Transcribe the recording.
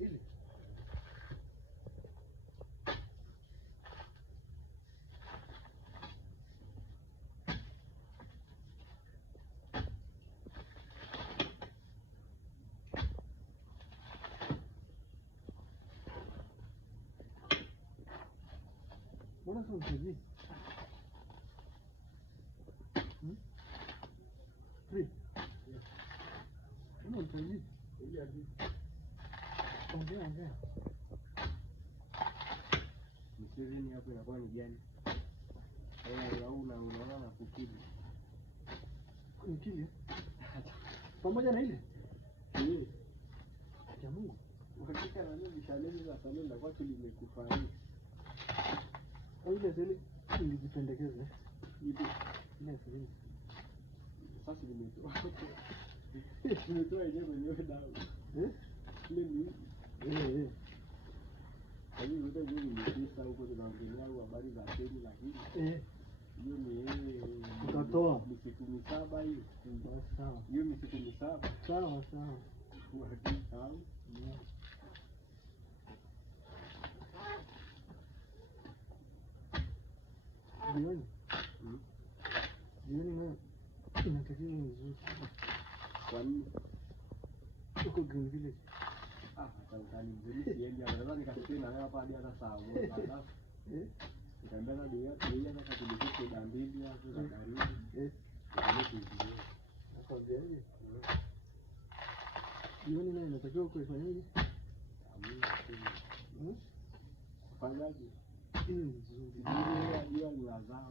Ile. Mbona sio mtaji? Free. Mbona mtaji? Ongea. Mchezeni hapo inakuwa ni gani? Unaona na kukili. Kukili? Pamoja na ile? Ya Mungu. Uhakika na mimi challenge za salenda kwa tulimekufariki. Ile zile nilijipendekeza. Ipi? Ile zile. Sasa nimetoa. Nimetoa yenyewe kwenye dawa. Ile ni kwa hiyo ndio nimepesa huko tunaongelea habari za teni lakini hiyo ni utatoa misitu misaba hiyo. Sawa. Hiyo misitu misaba. Sawa. Uhakika. Jioni na inatakiwa nzuri. Kwa nini? Uko Green Village. Hata utani mzuri siendi anaweza nikasikia na hapa hadi hata saa moja alafu nikaambia ndio hata tulipita dandili hapo za karibu nakwambiaje? Jioni nayo inatakiwa kuifanyaje? Fanyaje? Hiyo ni nzuri. Hiyo ni lazima.